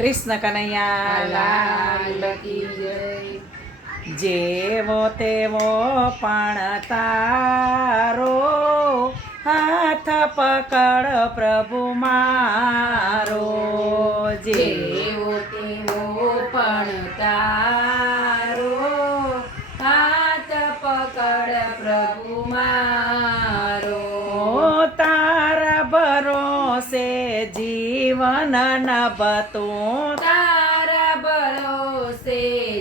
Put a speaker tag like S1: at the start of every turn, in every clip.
S1: કૃષ્ણ કનૈયા જેવો તેવો પણ તારો હાથ પકડ પ્રભુ મારો.
S2: જેવો તેવો પણ તારો હાથ પકડ પ્રભુ મારો
S1: જીવન નભતું
S2: તારા ભરોસે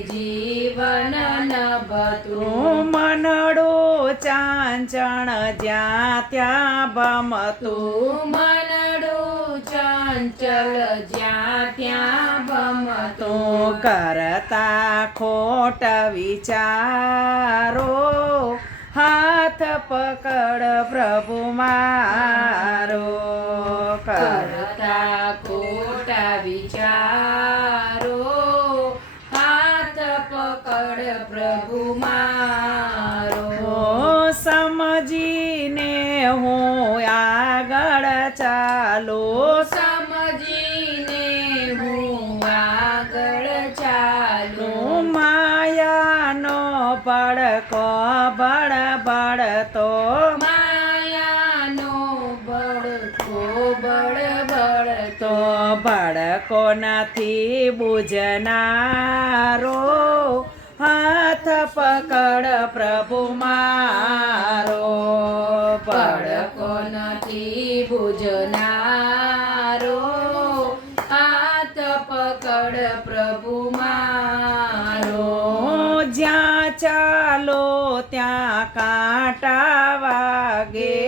S2: જીવન નભતું
S1: મનડું ચાંચણ જ્યાં ત્યાં ભમતું
S2: મનડું ચંચલ જ્યાં ત્યાં ભમતું
S1: કરતા ખોટ વિચારો. હાથ પકડ પ્રભુ મારો
S2: કરતા ખોટા વિચારો હાથ પકડ પ્રભુ મારો.
S1: સમજીને હું આગળ ચાલો.
S2: સમજીને હું આગળ ચાલુ.
S1: માયાનો પડકો બળબડતો
S2: માયાનો બળકો બળબડતો
S1: તો ભડકો નથી બુજનારો. હાથ પકડ પ્રભુ મારો.
S2: ભડકો નથી ભુજનારો હાથ પકડ પ્રભુ મારો.
S1: જ્યાં ચાલો ત્યાં કાંટા વાગે.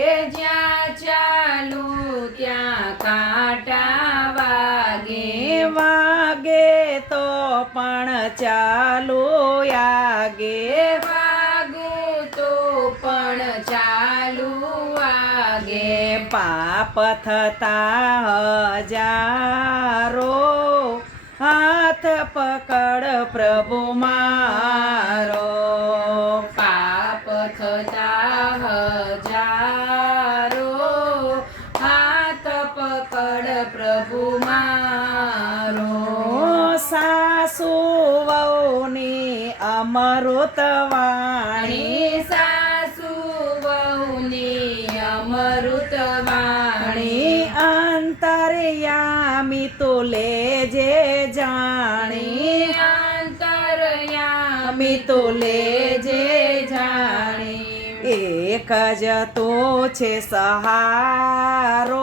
S2: ચાલો
S1: આગે
S2: વાગુ તો પણ ચાલુ વાગે
S1: પાપ થતા હજારો હાથ પકડ પ્રભુ મારો વહુની અમરો તવાણી
S2: વાણી. સાસુ વહુની અમૃત વાણી.
S1: અંતરયામી તું લેજે જાણી.
S2: અંતરયામી
S1: તું લેજે
S2: જાણી.
S1: એક જ તો છે સહારો.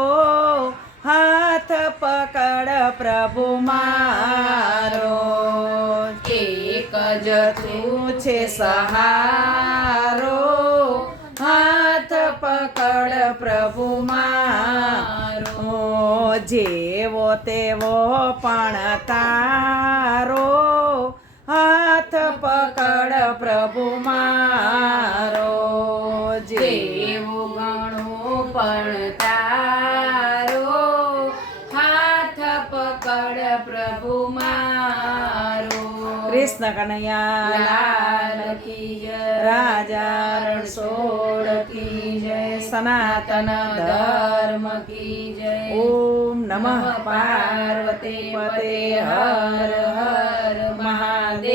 S1: હાથ પકડ પ્રભુ મારો. છે સહારો, હાથ પકડ પ્રભુ મારો. જેવો તેવો પણ તારો, હાથ પકડ પ્રભુ મારો.
S2: જેવો ગણો પણ તારો, હાથ પકડ પ્રભુ મારો
S1: કૃષ્ણ કનૈયા
S2: લાલ કી જય
S1: રાજા રણછોડ
S2: કી જય,
S1: સનાતન ધર્મ
S2: કી જય.
S1: ઓમ
S2: નમઃ
S1: પાર્વતી પતે હર હર મહાદેવ.